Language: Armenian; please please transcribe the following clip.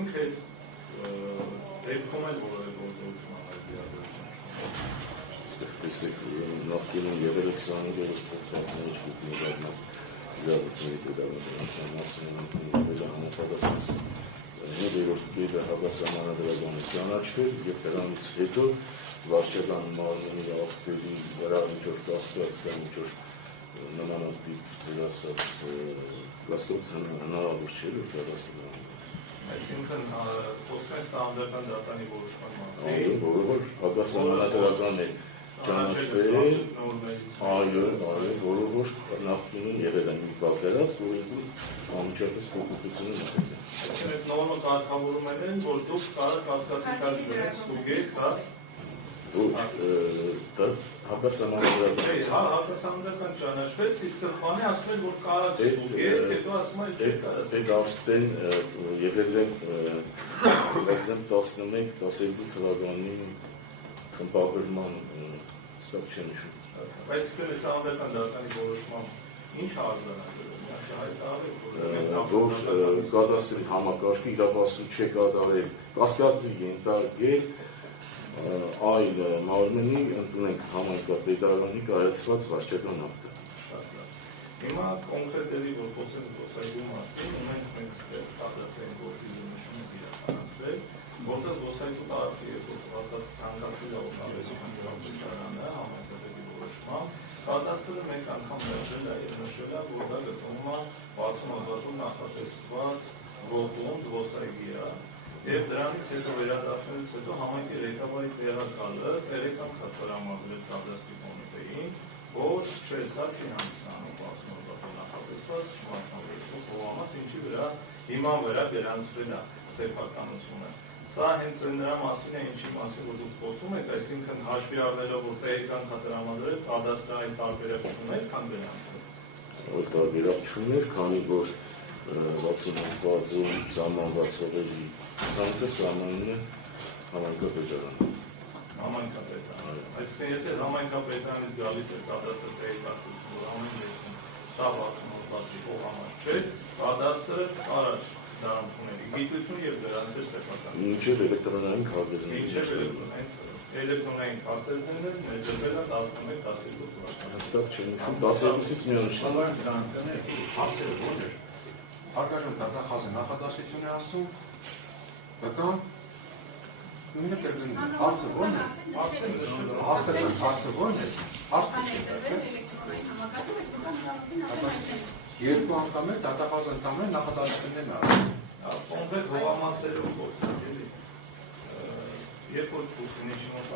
ինքը դեպքում էլ որևէ գործողություն Տեսեք, նախկինում եղել է 25-րդ փոխանցների շուտի ռազմական իրավունքների պետականության մասին եղել է համապատասխան երրորդ գիծը հավասարմանադրական ճանաչվել եւ դրանից հետո վարչական մարմնի ակտերի վրա ինչ-որ կասկած կա, ինչ-որ նմանատիպ ծրասած կասկածան հնարավոր չէ լուծարացնել։ Այսինքն խոսքային սահմանադրական դատանի որոշման մասին, որը հավասարմանադրական է ճանաչվել, որը որ նախկինում եղել է մի պատերած, որը անմիջապես փոփոխություն է։ Այդ նորմը կարգավորում են, որ դուք կարող կասկածի դրեք ստուգեք, հա։ Հավասարմանադրական ճանաչվեց, իսկ բանը ասում են, որ կարող ստուգեք, հետո ասում են չէ կարող։ Դե դավստեն եղել է 11-12 թվականի խմբագրման ստակ չեն նշում։ Այսինքն այդ սահմանադրական դատանի որոշմամբ ինչ որ կադաստրի համակարգի իրավասու չէ կատարել, կասկածի ենթարկել այլ մարմնի ընդունենք համայնքապետարանի կայացված վարչական ակտը։ Հիմա կոնկրետելի որ խոսենք զբոսայգու մասին, ունենք մենք ստեղ կադաստրային գործի նշումը իրականացվել, որտեղ զբոսայգու տարածքի երկու հաստատ ցանկացել է օգտագործել ճանաչանը համայնքապետի որոշմամբ, կադաստրը մեկ անգամ մերժել է եւ նշել է, որ դա գտնվում է 60-ում նախատեսված գոտում զբոսայգի է, եւ դրանից հետո վերադարձնելուց հետո համայնքի ղեկավարի տեղակալը 3 անգամ տրամադրել կադաստրի կոմիտեին, որ չէ, սա չի հանդիսանում 60-ում նախատեսված մասնավորեցող հողամաս, ինչի վրա հիման վրա գրանցվել է սեփականությունը։ Սա հենց նրա մասին է, ինչի մասին որ դուք խոսում եք, այսինքն հաշվի առնելով, որ 3 անգամ տրամադրել կադաստրային տարբերակ չուներ, քան գրանցվել։ Որ տարբերակ չուներ, քանի որ 60-ում սահմանված հողերի ցանկը սահմանում է համայնքապետարանը։ Համայնքապետարանը։ Այսինքն եթե համայնքապետարանից գալիս է կադաստրի տեղեկատվություն, որ ամեն դեպքում սա 60-ի հողամաս չէ, կադաստրը առաջ դրան ուների գիտություն եւ դրանց սեփական։ Մինչեւ էլեկտրոնային քարտեզները։ Մինչեւ էլեկտրոնային քարտեզները ներդրվել է 11-12 թվականին։ Հստակ չէ, 12-ից միանշան։ Հարցերը ո՞ր էր։ Հարկաշոտ դատախազը նախադասություն է ասում, բկան նույնը կերդուն հարցը ո՞րն է։ Հասկացան հարցը ո՞րն է։ Հարցը երկու անգամ է դատախազը ընդամենը նախադասություններն է ասում։ Կոնկրետ հողամասերով խոսենք էլի։ Երբ որ դուք ունեցիք մոտ